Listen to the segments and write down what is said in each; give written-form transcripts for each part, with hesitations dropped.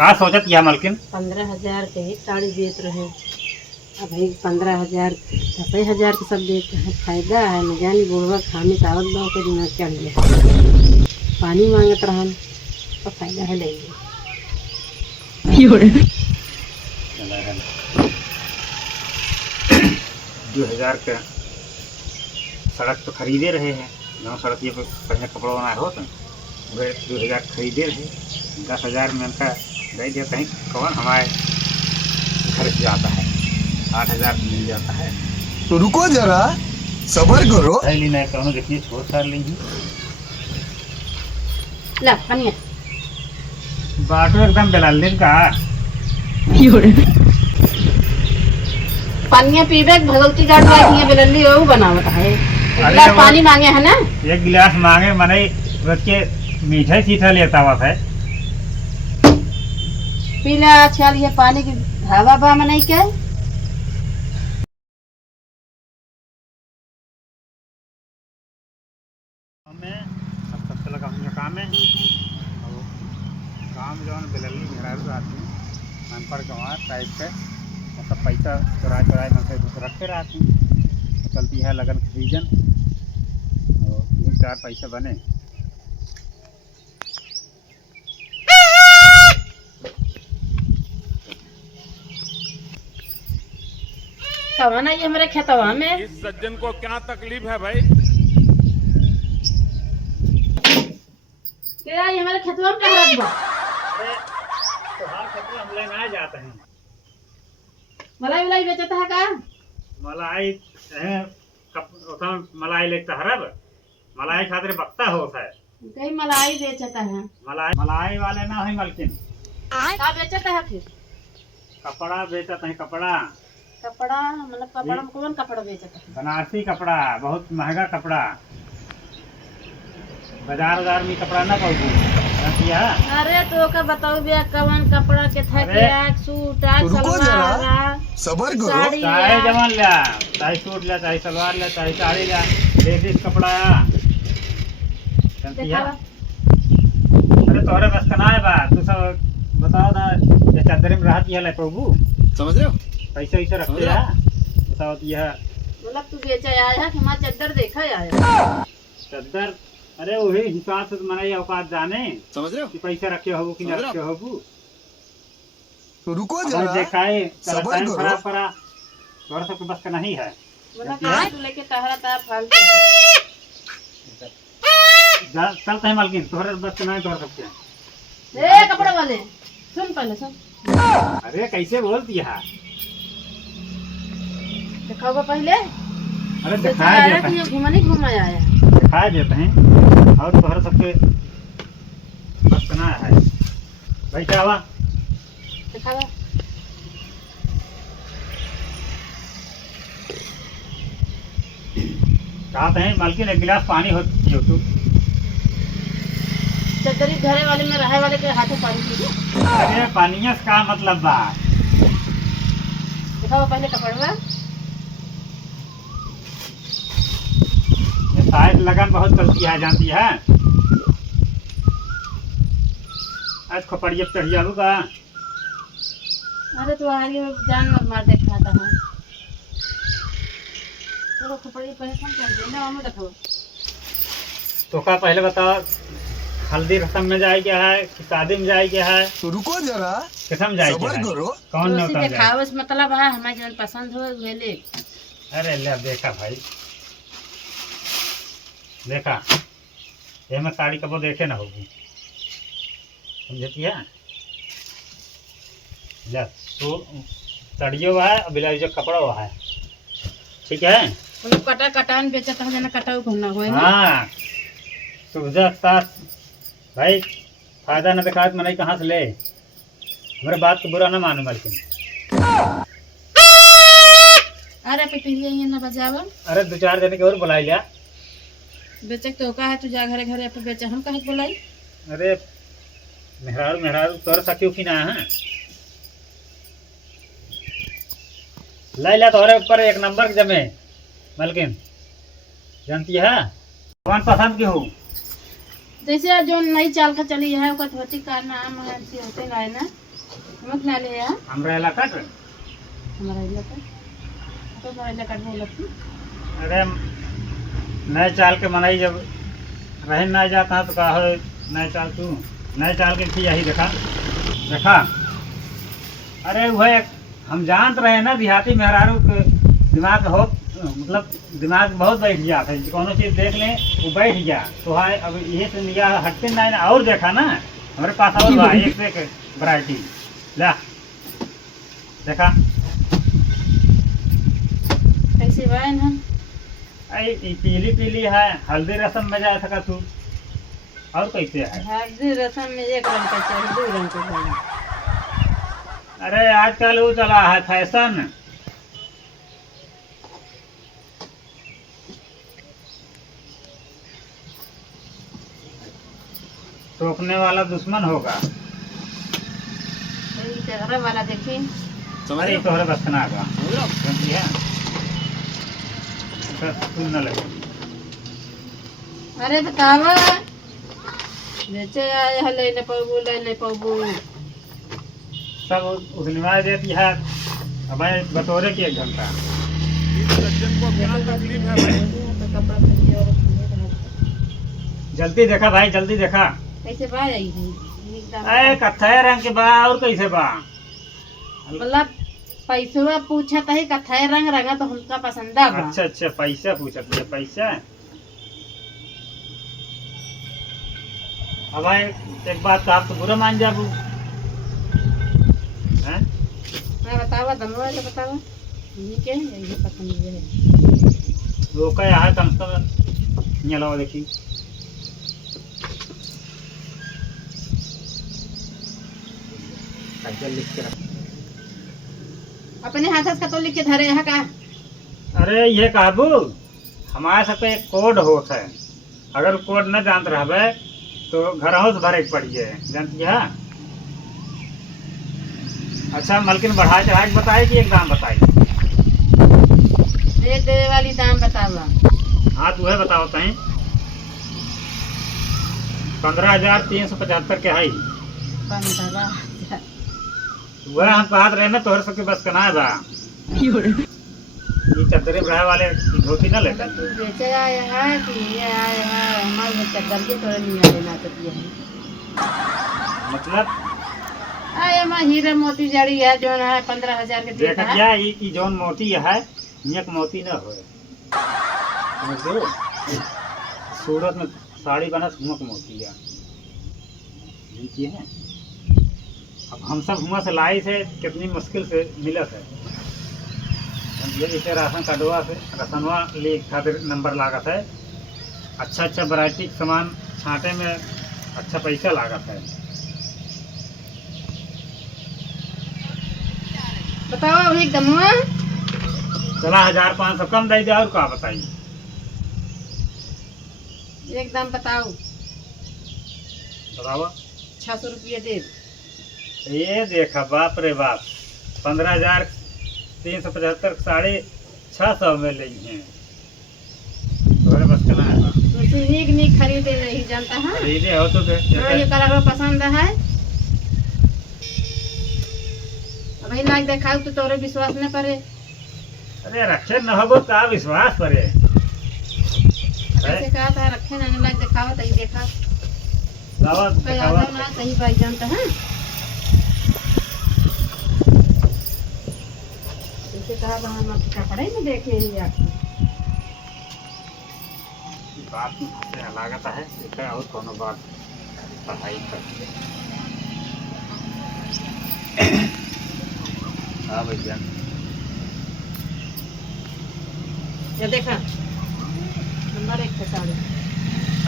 का सोचत किया मलकिन? 15,000 के ही साड़ी देते रहे। अब भाई 15,000 10,000 के सब देते हैं। फायदा है न जानी बुढ़वा खामी सावत गाँव के दिमाग चल गया। पानी मांगत रहन तो फायदा है ले 2,000 का सड़क तो खरीदे रहे हैं। गाँव सड़क ये पहले कपड़ा बनाए हो तो 2,000 खरीदे रहे। 10,000 में उनका दे दिया कहीं कौन हमारे खर्च जाता है। 8,000 मिल जाता है। तो रुको जरा सबर करो। पहली नहीं कहूँ कितनी छोट कर लेंगी। ला पनिया बाटो एकदम बेलालिन का पनिया पीबे भगवती घाट बैठी बेलल्ली वो बनावत है। अरे गिलास वो- पानी मांगे है ना। एक गिलास मांगे मने बच्चे मीठा सीठा लेता हुआ है। पीला अच्छा लिया पानी की हवा बा मनाई क्या अब सबसे लगा हमने काम है और काम जो है बेलल्ली मेहरारू आती है अनपढ़ गंवार टाइप के मतलब पैसा चुरा चुराए में से रखते रहती हैं। तो चलती है लगन की सीजन और 3-4 पैसे बने। कवन आई हमारे खेतवा में। इस सज्जन को क्या तकलीफ है भाई? क्या आई हमारे खेतवा में क्या रख बा। तो हर खेत में हम लेना जाते हैं। मलाई मलाई बेचता है का। मलाई मलाई लेता हरब मलाई खातिर बक्ता होता है। कई मलाई बेचता है। मलाई वाले ना है मलकिन का बेचता है फिर। कपड़ा बेचते हैं। कपड़ा कपड़ा मतलब कपड़ा में कौन कपड़ा बेचता है। बनारसी कपड़ा बहुत महंगा कपड़ा। बाजार में कपड़ा ना पाऊ अरे तो का बताओ भैया कवन कपड़ा के था अरे, क्या सूट तो रुको जरा सलवार सबर करो। साड़ी चाहे जमान लिया चाहे सूट लिया चाहे सलवार लिया चाहे साड़ी लिया लेडीज कपड़ा जानती है। अरे तोहरे बस का ना है बा तू सब बताओ ना ये चादर में राहत यह ले प्रभु समझ रहे हो? पैसा वैसा रखते हैं बताओ यह मतलब तू बेचा आया है कि हमारा चद्दर देखा आया। चादर अरे वही हिसाब से मनाई औकात जाने समझ रहे हो? कि पैसा रखे हो कि ना समझ रहा। रखे हो। तो रुको अगर जरा देखाए सबर टाइम करो। खराब करा तोहरा सबके बस का नहीं है। मतलब क्या? कहाँ तू लेके तहरा ता फालतू चलते हैं मालकिन तोहरे बस का नहीं तोहरा सबके। ए कपड़े वाले सुन पहले सुन अरे कैसे बोलती है। दिखाओ पहले अरे बेचा दिखाए आया देते कि हैं ये घुमा नहीं घुमा आया। दिखाए देते हैं और तोहरा सबके बस का ना है। भाई क्या हुआ दिखावा कहते हैं मालकिन एक गिलास पानी हो तू। चद्दरी घरे वाले में रहे वाले के हाथों पानी पीजिए। अरे पानिया से का मतलब बा। दिखाओ पहले कपड़वा। ये शायद लगन बहुत चलती है जानती है। आज खोपड़िया चढ़िया का अरे तो आगे में जान मत मार दे खाता है। चलो कपड़े पहले कम कर दे ना हमें दिखाओ। तो का पहले बताओ हल्दी रस्म में जाए क्या है कि शादी में जाए क्या है तो रुको जरा किसम जाए क्या सबर है करो। कौन तो न्योता जाए। दिखाओ इस मतलब है हमें जन पसंद हो वे ले। अरे ले देखा भाई देखा ये मैं साड़ी कपो देखे ना होगी समझती है। ले तो साड़ियों हुआ है और ब्लाउज जो कपड़ा हुआ है ठीक है। मतलब कटा कटान बेचता है जना कटाऊ घूमना हुआ है। हाँ सुविधा साथ भाई फायदा न दिखा मनाई कहाँ से ले। मेरे बात को बुरा ना मानो मालकिन। अरे पिपीलिया ये ना बजावा। अरे 2-4 जने के और बुलाई लिया। बेचक तो का है तू जा घरे घरे पे बेचा हम कहीं बोलाई। अरे मेहरारू तोर सखी की ना है लाई लिया तोरे ऊपर एक नंबर जमे मालकिन जानती है। कौन पसंद की हो जैसे जो नई चाल का चली है ओकर धोती का नाम है ऐसी होते ना है ना मत ना ले यार हमरा इलाका के हमारा इलाका तो हमारा इलाका नहीं लगती अरे नए चाल के मनाई जब रह ना जाता है तो कहा है नए चाल तू नए चाल के थी यही देखा देखा। अरे वह हम जानत रहे ना देहाती मेहरारू के दिमाग हो मतलब दिमाग बहुत बैठ गया था कोनो चीज़ देख लें वो बैठ गया तो है अब ये से निगाह हटते ना और देखा ना हमारे पास और बा एक से एक वैरायटी ला देखा कैसे बाइन हम आई पीली पीली है हल्दी रसम में जा सका तू और कैसे है। हल्दी रसम में एक रंग का चाहिए 2 रंग का चाहिए। अरे आजकल वो चला है फैशन टोकने वाला दुश्मन होगा। यही चेहरा वाला देखी अरे तोहरे बस ना का समझी है सुन न लगे। अरे बतावा बेचे आए है ले नहीं पाबू सब उगलवा देती है अब बतौरे की 1 घंटा इस सज्जन को क्या तकलीफ है भाई? कपड़ा खरीदे और जल्दी देखा भाई जल्दी देखा। कैसे बा आई है एकदम अरे कत्थई रंग के बा और कैसे बा मतलब पैसवा पूछा था कथाई रंग रंगा तो हमका पसंद बा। अच्छा अच्छा पैसा पूछत है पैसा। अब भाई एक बात तो आप तो बुरा मान जाबू हैं मैं बतावा दमवा तो बतावा ये के ये पसंद है वो क्या है कम से कम नीला देखी लिख के रख। अपने हाथ से तो लिख के धरे है का अरे ये काबू हमारे साथ एक कोड होता है अगर कोड न जानत रहे तो घर से भरे के पड़ी है जानती है। अच्छा मलकिन बढ़ा चढ़ा के बताए कि एक दाम बताई रेट देवे वाली दाम बतावा। हाँ तू है बताओ तई 15,375 के है 15 वह हम कहत रहे ना तोहर सबके बस कना बा ये चदरे रहे वाले धोती न लेकर तू बेचे आए है कि ये आए है हमारे चक्कर के थोड़े नहीं लेना तो ये मतलब आए हमारे हीरे मोती जड़ी है जो है 15,000 के देख देता है। क्या ये की जौन मोती है एक मोती न होए समझ सूरत में साड़ी बना हुआ मोती है नीचे है। अब हम सब हुआ से लाई से कितनी मुश्किल से मिलत है ये जैसे राशन कार्डवा से राशनवा ले खातिर नंबर लागत है अच्छा अच्छा वैरायटी सामान छांटे में अच्छा पैसा लागत है। बताओ अभी दमुआ चला 1,500 कम दे दे और का बताइए एकदम बताओ बताओ 600 रुपये दे। ये देखा बाप रे बाप 15,375 650 में ली हैं तोरे बस करना है बा। तू नीक खरीदे नहीं जानता है खरीदे हो तो ये कलर पसंद है अभी लाइक दिखाओ तो तोरे विश्वास न करे। अरे रखे न हो का विश्वास करे कैसे कहा था रखे ना लाइक दिखाओ तो देखा लावा कहीं दिखावा। आता ना सही भाई जानता है कैसे कहा था हम कपड़े में देखे ही आके बात से लागत है देखा और कोनो बात पढ़ाई कर हाँ भैया ये देखा नंबर 1 पे साड़ी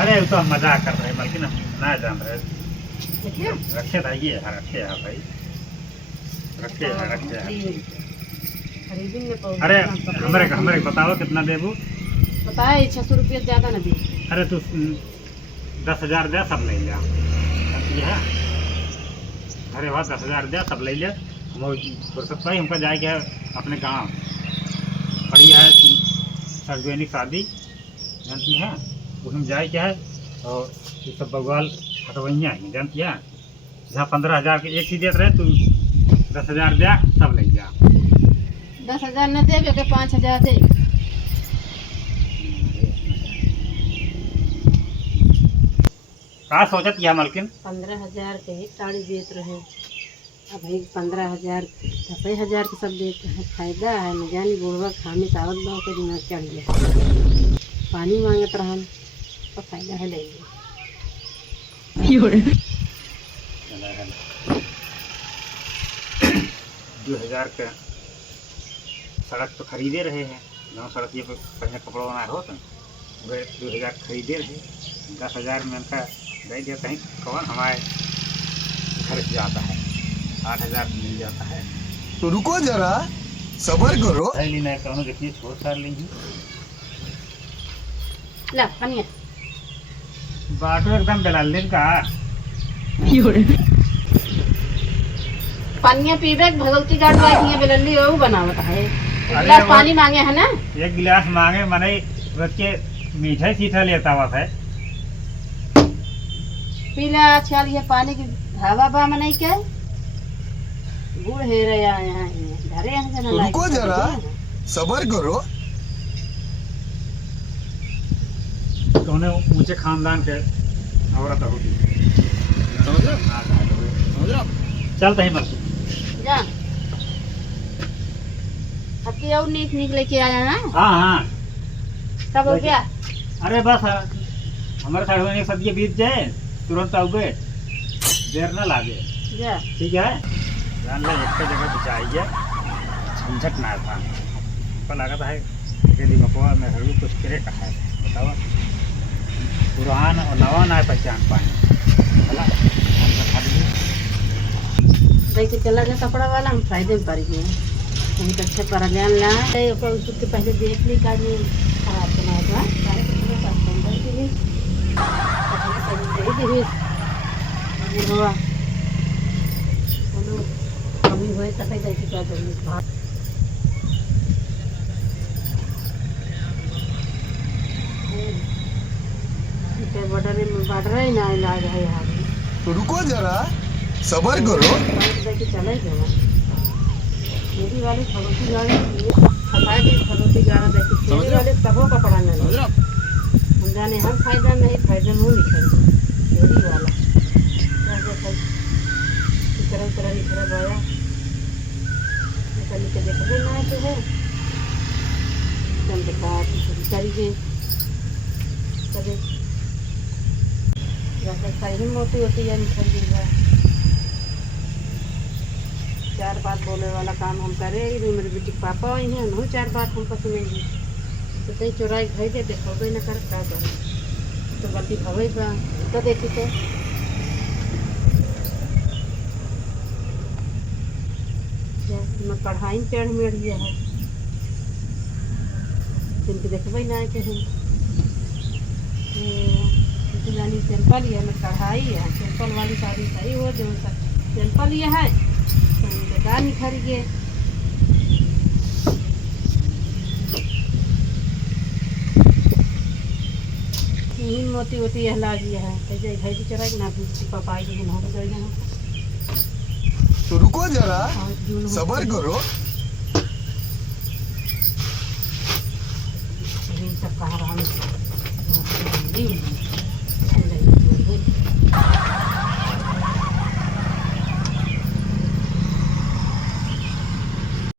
अरे वो तो हम मजाक कर रहे हैं बल्कि ना जान रहे देखिए रखे था ये है रखे है भाई रखे है खरीदेंगे तो अरे हमारे बताओ कितना देबू बताए 600 रुपये ज्यादा न दी। अरे तू 10,000 दे सब ले लिया ये है अरे वाह 10,000 दे सब ले लिया फुर्सत भाई हमको जाए क्या अपने गांव पड़ी है सार्वजनिक शादी जानती है उसमें जाए क्या है और ये सब बगवाल हटवैया ही जानती है जहाँ 15,000 के एक ही देते रहे तू 10,000 दे सब ले जा। 10,000 न देवे के 5,000 दे। का सोचत या मलकिन? 15,000 के ही साड़ी देत रहे। अब भाई 15,000 10,000 के सब देते हैं। फायदा है न जानी बुढ़वा खामी सावत बाव के दिमाग चल गया। पानी मांगत रहन तो फायदा है ले लिया। 2,000 के सड़क तो खरीदे रहे हैं। गाँव सड़क ये पहले कपड़ा बना हो तो वे 2,000 खरीदे रहे। 10,000 में उनका दे दिया कहीं कौन हमारे खर्च जाता है। 8,000 मिल जाता है। तो रुको जरा, सबर करो। थैली नहीं कहूँ देखिए छोड़ कर ली ला पनिया बाटो एकदम बेलाल का। पनिया पीबे भगवती घाट बैठी बेलल्ली वो बनावत है। अरे गिलास वो- पानी मांगे है ना। एक गिलास मांगे मने के मीठा सीठा लेता हुआ था। पीला अच्छा ये पानी की हवा बा मनाई के गुड़ है रे यहाँ घरे यहाँ जना तो लाइक रुको कर जरा। दिया। सबर करो। कौने ऊंचे खानदान के औरत होगी। समझ रहे हो? चलते ही मत। जा अब की और नीक नीक लेके आया ना। हाँ हाँ कब हो गया? अरे बस हमारे साइड में सब्जी बीत जाए तुरंत आओ गए देर ना लागे। जा ठीक है जान ले एक जगह बिछाइए झंझट ना था पर लगा है कि दिमाग में हर कुछ करे का है। बताओ पुराना और नवा ना पहचान पाए भला भाई के चला गया कपड़ा वाला हम फायदे में पड़ गए। कहीं तो अच्छे पर ध्यान ला उसके पहले देख ली का नहीं खराब बना था सारे कपड़े का संदर के लिए दे दी हुआ चलो कमी हुए तो फिर देखी क्या करेंगे। बॉर्डर ही ना इलाज है यहाँ तो रुको जरा, सबर करो। देखिए चले गए मेरी वाली फरोती गाड़ी फटाई दी फरोती गाड़ी देखी मेरी वाले सबों का पड़ा नहीं हम जाने हम फायदा नहीं फायदा मुँह निकल मेरी वाला तरह तरह निकल गया निकल के देखो ना तो है चंद का करिए कभी जैसे सही मोटी होती है निकल गई। 4 बात बोले वाला काम हम करे मेरे बेटी के पापा आई हैं नहीं 4 बात हमको सुनेंगी तो कहीं चोराई घर दे देखो कोई न कर क्या करो तो गलती खबई बा तो देखी तो मैं पढ़ाई में टेढ़ मेढ़ गया है जिनके देखबे ना कहीं जानी सिंपल ही है मैं कढ़ाई है सिंपल वाली साड़ी सही हो जो सिंपल ये है बेकार निखर गए। मोती होती है ला गया है कैसे घर चढ़ा ना पापाई जी ना हो जाए तो रुको जरा, सबर करो। सब कहा रहा